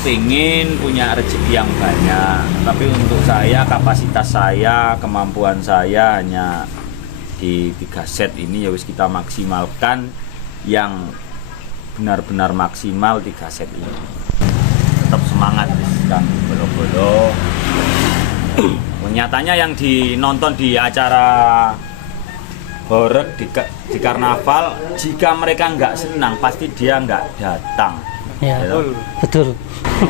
pengen punya rezeki yang banyak, tapi untuk saya, kapasitas saya, kemampuan saya hanya di 3 set ini, ya wis kita maksimalkan yang benar-benar maksimal 3 set ini. Tetap semangat Kang Bolo-bolo. Nyatanya yang dinonton di acara horor di karnaval, jika mereka nggak senang pasti dia nggak datang. Ya, betul.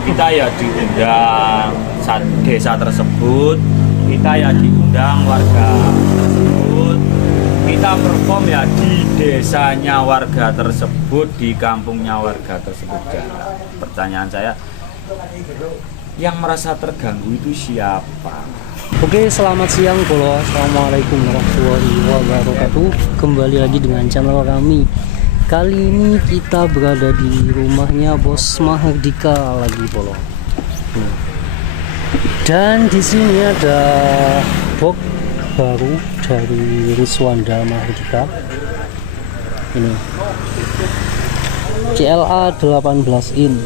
Kita ya diundang desa tersebut, kita ya diundang warga tersebut, kita perform ya di desanya warga tersebut, di kampungnya warga tersebut. Pertanyaan saya, yang merasa terganggu itu siapa? Oke, selamat siang Bolo. Assalamualaikum warahmatullahi wabarakatuh. Kembali lagi dengan channel kami. Kali ini kita berada di rumahnya Bos Mahardika lagi Bolo. Dan di sini ada box baru dari Riswanda Mahardika. Ini CLA 18 in.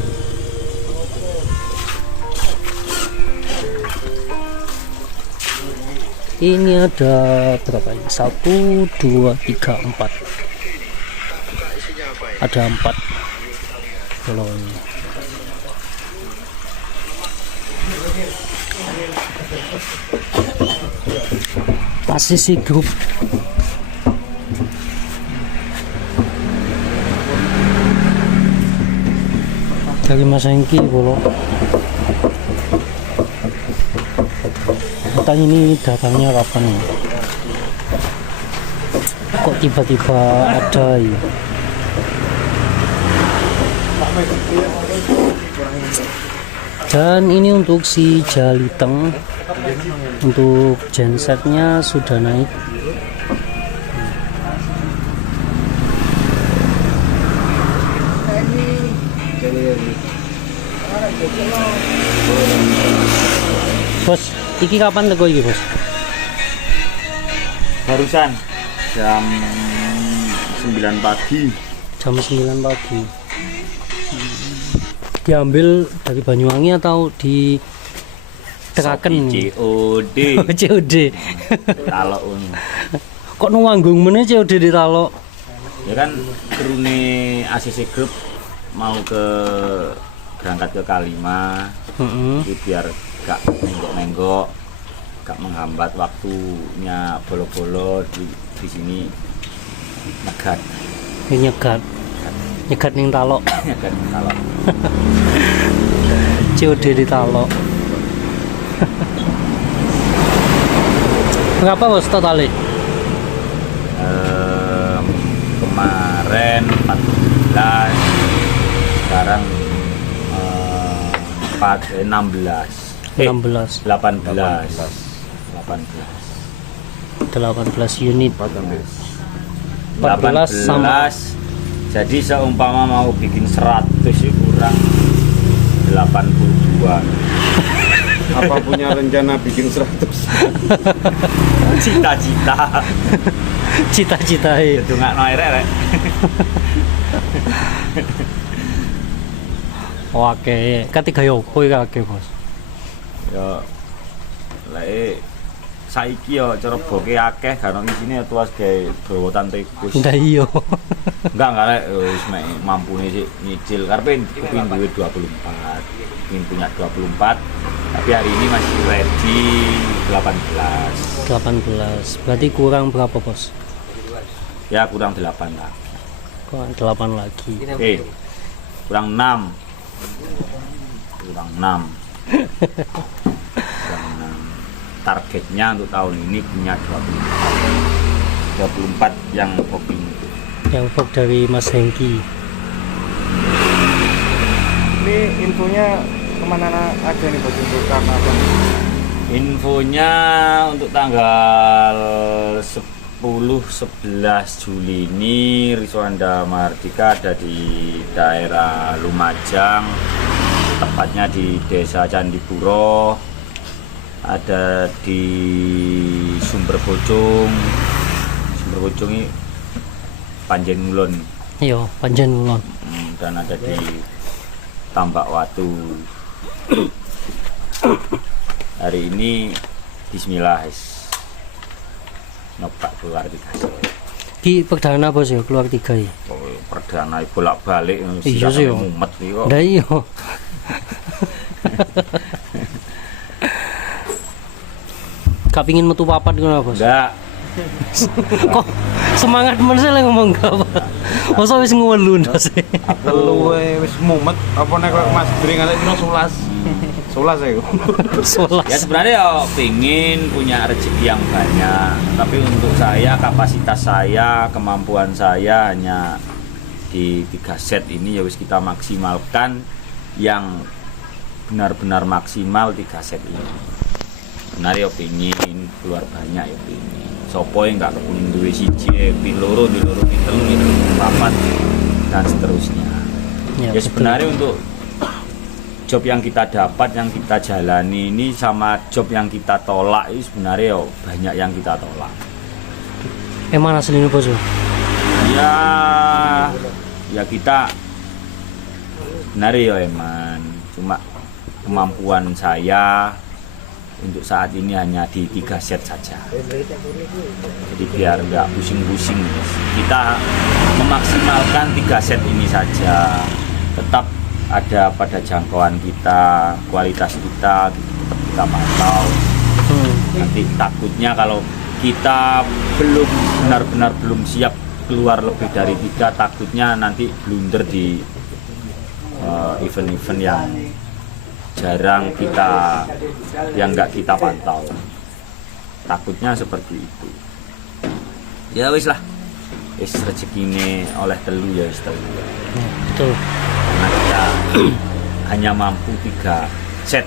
Ini ada berapa ini? 1, 2, 3, 4. Ada 4 kalau ini. Pasisi grup. Dari Mas Hengki Bolo. Kita ini datangnya kapan nih? Kok tiba-tiba ada ya? Dan ini untuk si Jaliteng, untuk gensetnya sudah naik. Bos, iki kapan teko iki, Bos? Barusan jam 9 pagi. Jam 9 pagi. Diambil dari Banyuwangi atau di Tekaken? COD. COD. Talok ngono. Kok nuwanggung meneh COD di Talok? Ya kan kerune ACC Group mau berangkat ke Kalima. Jadi biar gak nenggok-nenggok, gak menghambat waktunya bolo-bolo di sini nyegat. Nyegat ning Talok. Nyegat ning Talok. COD di Talok. Berapa Bos totalnya? Kemarin 14, sekarang 16. 16. 18 unit. 14 sama. Jadi seumpama mau bikin 100 sih kurang 82. Apa punya rencana bikin 100? Cita-cita. Cita-cita Itu nggak noirek. Oke, ketiga yopo iki akeh, Bos. Ya lek saiki ya cara boke akeh kan isine tuas gawe browotan tikus. Ndak iya. Enggak lek wis mek mampune sik nyicil karepe kepengin duwe 24. Ingin punya 24 tapi hari ini masih ready 18. 18. Berarti kurang berapa, Bos? Ya kurang 8 lah. Kurang 8 lagi. Kurang 6. Kurang 6. Targetnya untuk tahun ini punya 24 yang booking itu. Yang box dari Mas Hengki. Ini infonya kemana aja nih Bos untuk karnaval? Infonya untuk tanggal 10-11 Juli ini Riswanda Mahardika ada di daerah Lumajang, tepatnya di Desa Candipuro, ada di Sumber Bojong ini Panjen Ngulon. Iya, Panjen Ngulon. Dan ada di tambak watu. Hari ini bismillah nyoba keluar 3 set. Ki perdana bos ya keluar 3 ya. Oh, perdana bolak-balik Iya sih, yo. mumet iki kok. Ndak iya. Gak pingin metu papat ngono bos. Enggak. Kok semangat men sih lah ngomong gak apa. Masa wis ngelu sih. Telu wis mumet apa nek koyo Mas Bring arek dino 11. 11 ae. Ya sebenarnya ya pengen punya rezeki yang banyak, tapi untuk saya kapasitas saya, kemampuan saya hanya di 3 set ini ya wis kita maksimalkan yang benar-benar maksimal 3 set ini. Benar ya pengen keluar banyak ya pengen. Sopo yang nggak kepengin duwe siji, piloro, telu, papat dan seterusnya. Ya betul. sebenarnya untuk job yang kita dapat, yang kita jalani ini sama job yang kita tolak ini sebenarnya ya banyak yang kita tolak. Emang aslinya bos ya? Ya kita sebenarnya ya eman, cuma kemampuan saya untuk saat ini hanya di 3 set saja. Jadi biar nggak pusing-pusing, kita memaksimalkan 3 set ini saja. Tetap ada pada jangkauan kita, kualitas kita tetap kita pantau. Nanti takutnya kalau kita belum benar-benar belum siap keluar lebih dari 3, takutnya nanti blunder di event-event yang jarang kita, yang nggak kita pantau. Takutnya seperti itu. Ya wis lah, wis rezekine oleh telu ya wis telu. Betul. Karena kita hanya mampu 3 set.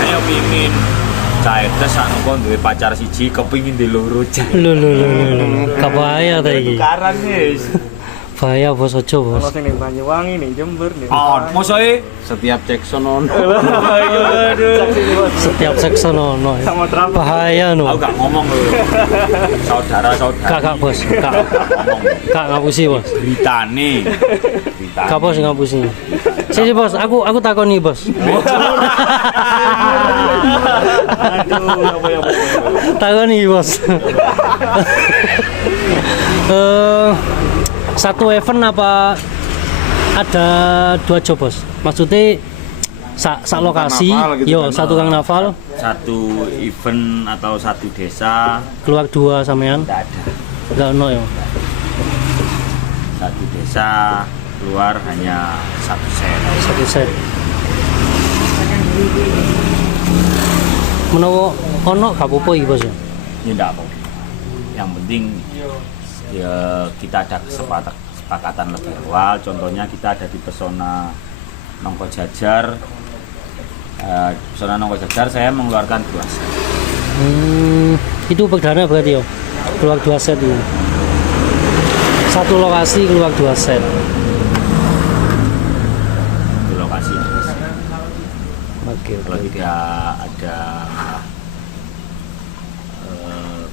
Saya pingin caetes aku duwe pacar siji, kepingin di loro jae. Lho. Gak bahaya ta iki. Tukaran wis. Bahaya bos ojo bos. Ono sing ning Banyuwangi ning Jember ning. Oh, mosoe Setiap Jackson ono. Setiap sekson ono. Sama Trump. Bahaya no. aku gak ngomong lho. Saudara-saudara. Kak bos, kak ngapusi bos. Beritane. Kak bos ngapusi. Sini bos, aku takoni bos. Aduh, apa ya. Takoni bos. Satu event apa ada 2 job bos? Maksudnya sak lokasi, karnaval gitu yo kan. satu karnaval, Satu event atau satu desa keluar 2 sampean, tidak ada. enggak ono yo. Satu desa keluar hanya 1 set. 1 set. Menawa ono gak apa-apa iki bos ya. Ya enggak apa. Yang penting ya kita ada kesepakatan lebih awal. Contohnya kita ada di Pesona Nongko Jajar. Pesona Nongko Jajar saya mengeluarkan 2 set. Itu perdana berarti yo. Keluar 2 set itu. Satu lokasi keluar 2 set. Di lokasi. Oke. Kalau tidak ada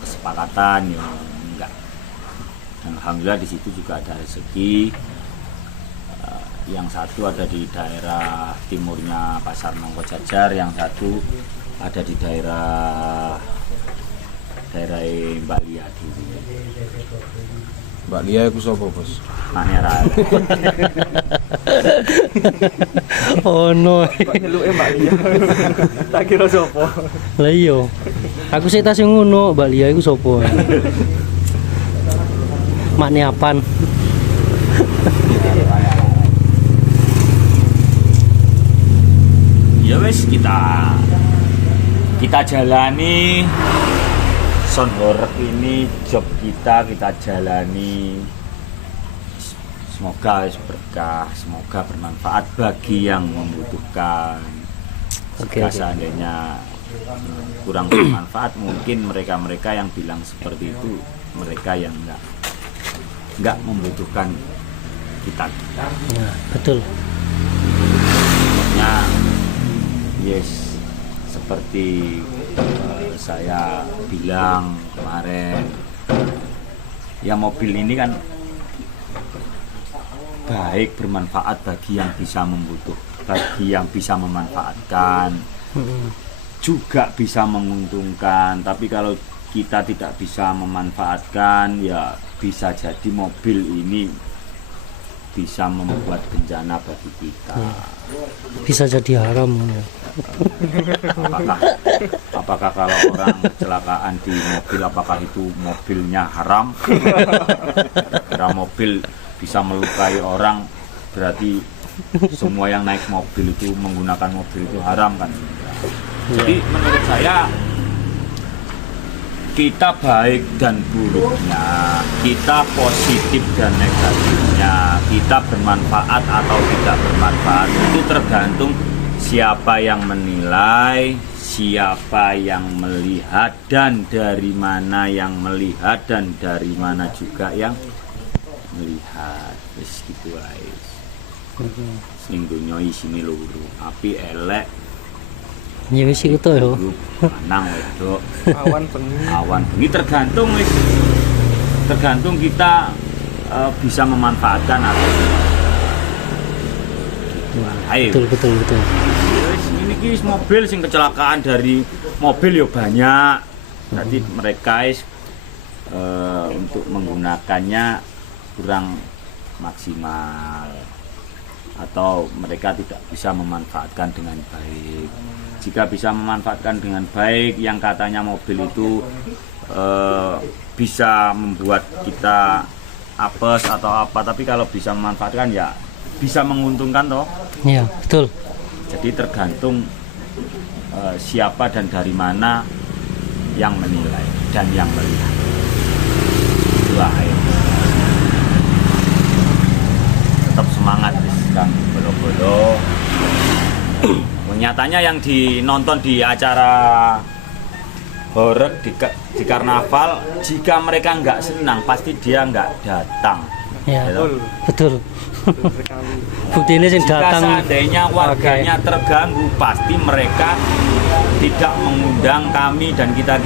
kesepakatan ya enggak. Dan alhamdulillah di situ juga ada rezeki. Yang satu ada di daerah timurnya Pasar Nongko Jajar, yang satu ada di daerah Mbak Lia dulu. Mbak Lia iku sapa, Bos? Maknya Rai. Oh no. Kok nyeluke Mbak Lia? Tak kira sapa. Lah iya. Aku sih tas ngono, Mbak Lia iku sapa? Makne apaan? Ya wes kita jalani sound horror ini, job kita jalani. Semoga berkah, semoga bermanfaat bagi yang membutuhkan. Jika seandainya kurang bermanfaat, mungkin mereka yang bilang seperti itu mereka yang nggak membutuhkan kita. Ya, betul. Pokoknya yes, seperti saya bilang kemarin, ya mobil ini kan baik, bermanfaat bagi yang bisa bagi yang bisa memanfaatkan, juga bisa menguntungkan. Tapi kalau kita tidak bisa memanfaatkan, ya bisa jadi mobil ini bisa membuat bencana bagi kita. Bisa jadi haram ya. Apakah kalau orang kecelakaan di mobil, apakah itu mobilnya haram? Karena mobil bisa melukai orang, berarti semua yang naik mobil itu menggunakan mobil itu haram kan? Jadi menurut saya kita baik dan buruknya, kita positif dan negatifnya, kita bermanfaat atau tidak bermanfaat itu tergantung siapa yang menilai, siapa yang melihat, dan dari mana yang melihat, dan dari mana juga yang melihat. Wis gitu ae. Sing donya isine loro, api elek. Ya wis iku to yo. Lanang wedok. Awan bengi Tergantung wis. Tergantung kita bisa memanfaatkan atau tidak. Gitu ae. Betul. Ini ki mobil sing kecelakaan dari mobil ya banyak. Nanti mereka untuk menggunakannya kurang maksimal atau mereka tidak bisa memanfaatkan dengan baik. Jika bisa memanfaatkan dengan baik, yang katanya mobil itu bisa membuat kita apes atau apa, tapi kalau bisa memanfaatkan ya bisa menguntungkan toh. Iya, betul. Jadi tergantung siapa dan dari mana yang menilai dan yang melihat. Wah, tetap semangat Kang Bolo-bolo. Nyatanya yang dinonton di acara horor di karnaval, jika mereka nggak senang pasti dia nggak datang. Ya, Gitu. betul. Bukti ini sing Jika datang. seandainya warganya terganggu, pasti mereka tidak mengundang kami dan kita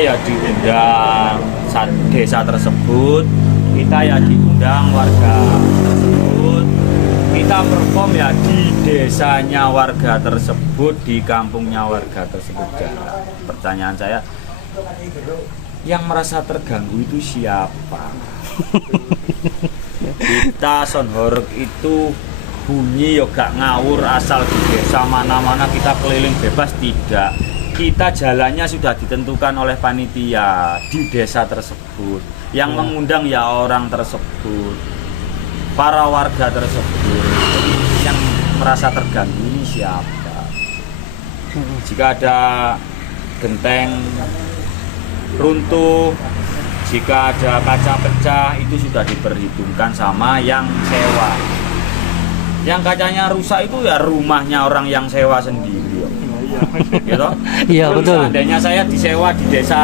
ya diundang desa tersebut, kita ya diundang warga tersebut, kita perform ya di desanya warga tersebut, di kampungnya warga tersebut. Pertanyaan saya, yang merasa terganggu itu siapa? Kita sound horeg itu bunyi ya gak ngawur asal di desa mana-mana kita keliling bebas, tidak. Kita jalannya sudah ditentukan oleh panitia di desa tersebut. Yang mengundang ya orang tersebut, para warga tersebut. Jadi yang merasa terganggu ini siapa? Jika ada genteng runtuh, jika ada kaca pecah, itu sudah diperhitungkan sama yang sewa. Yang kacanya rusak itu ya rumahnya orang yang sewa sendiri. Gitu? Iya, betul. Seandainya saya disewa di desa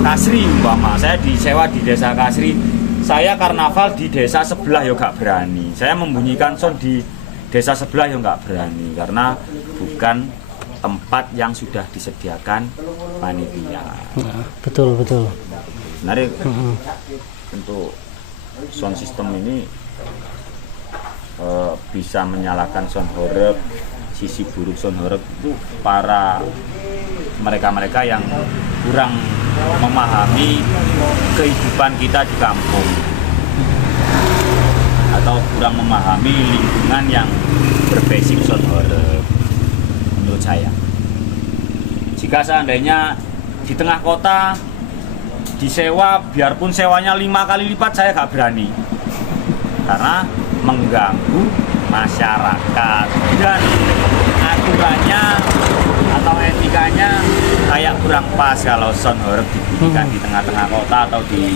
Kasri, umpama saya disewa di desa Kasri, saya karnaval di desa sebelah ya gak berani. Saya membunyikan sound di desa sebelah ya gak berani, karena bukan tempat yang sudah disediakan panitia. Nah, betul. Sebenarnya untuk sound system ini bisa menyalakan sound horeg. Sisi buruk sound horeg itu para mereka yang kurang memahami kehidupan kita di kampung atau kurang memahami lingkungan yang berbasic sound horeg. Menurut saya, jika seandainya di tengah kota disewa, biarpun sewanya 5 kali lipat, saya gak berani karena mengganggu masyarakat dan aturannya atau etikanya kayak kurang pas kalau sound horeg dibunyikan di tengah-tengah kota atau di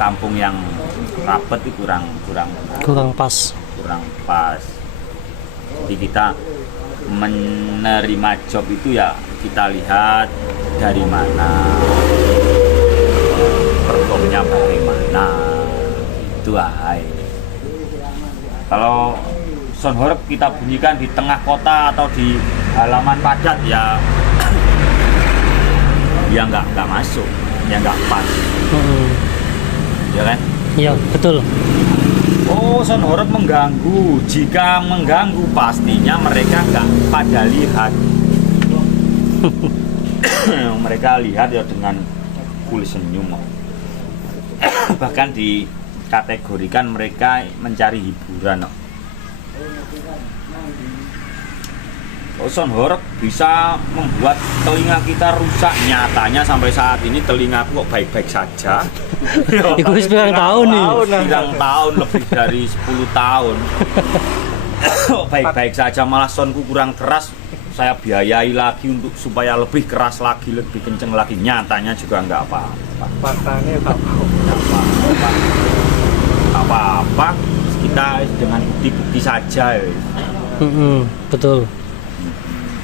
kampung yang rapet itu kurang pas. Jadi kita menerima job itu ya kita lihat dari mana, performnya bagaimana, itu aja. Kalau sound horeg kita bunyikan di tengah kota atau di halaman padat ya nggak masuk, ya nggak pas, ya kan? Iya, betul. Oh, sound horeg mengganggu. Jika mengganggu, pastinya mereka nggak pada lihat. Mereka lihat ya dengan full senyum. Bahkan dikategorikan mereka mencari hiburan. Oh, sound horeg bisa membuat telinga kita rusak. Nyatanya sampai saat ini telingaku kok baik-baik saja. Iku wis pirang tahun nih. Pirang tahun, lebih dari 10 tahun. Kok baik-baik saja, malah soundku kurang keras. Saya biayai lagi untuk supaya lebih keras lagi, lebih kenceng lagi. Nyatanya juga nggak apa-apa. Faktanya tak mau. Apa-apa. Kita dengan bukti-bukti saja. Ya. Betul.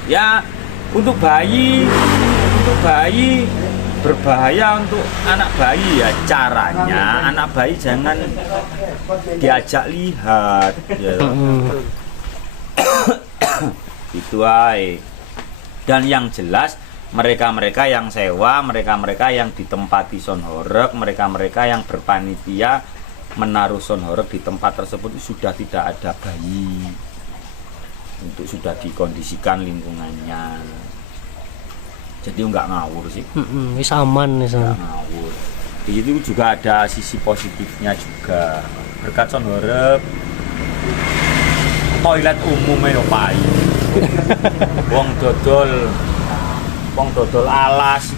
Ya, untuk bayi berbahaya untuk anak bayi ya. Caranya anak bayi jangan diajak lihat ya. Itu aja. Dan yang jelas mereka-mereka yang sewa, mereka-mereka yang ditempati sound horeg, mereka-mereka yang berpanitia menaruh sound horeg di tempat tersebut sudah tidak ada bayi. Untuk sudah dikondisikan lingkungannya, jadi nggak ngawur sih. Wis aman nih Nggak ngawur. Di situ juga ada sisi positifnya juga. Berkat sound horeg, toilet umumnya yo payu. Wong dodol alas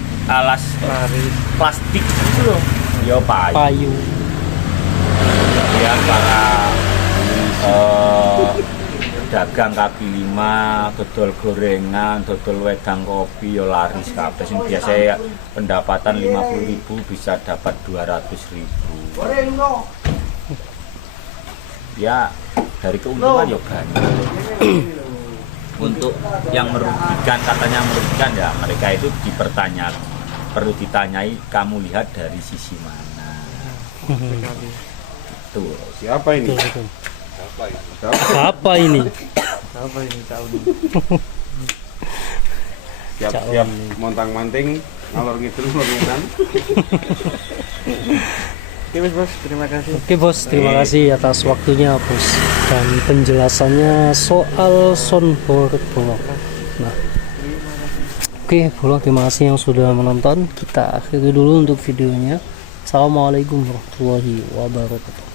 plastik itu loh, yo payu. Ya para dagang kaki lima, dodol gorengan, dodol wedang kopi, yo laris kabeh. Sing biasa pendapatan 50.000 bisa dapat 200.000. Ya dari keuntungan yo banyak. Untuk yang merugikan, katanya merugikan ya, mereka itu perlu ditanyai, kamu lihat dari sisi mana. Tuh. Siapa ini? Betul. Apa ini? Siap montang-manting ngalor ngidul ngitan. Oke bos, terima kasih. Oke bos, terima kasih atas waktunya bos dan penjelasannya soal sound horeg Bolo. Nah, oke Bolo, terima kasih yang sudah menonton. Kita akhiri dulu untuk videonya. Assalamualaikum warahmatullahi wabarakatuh.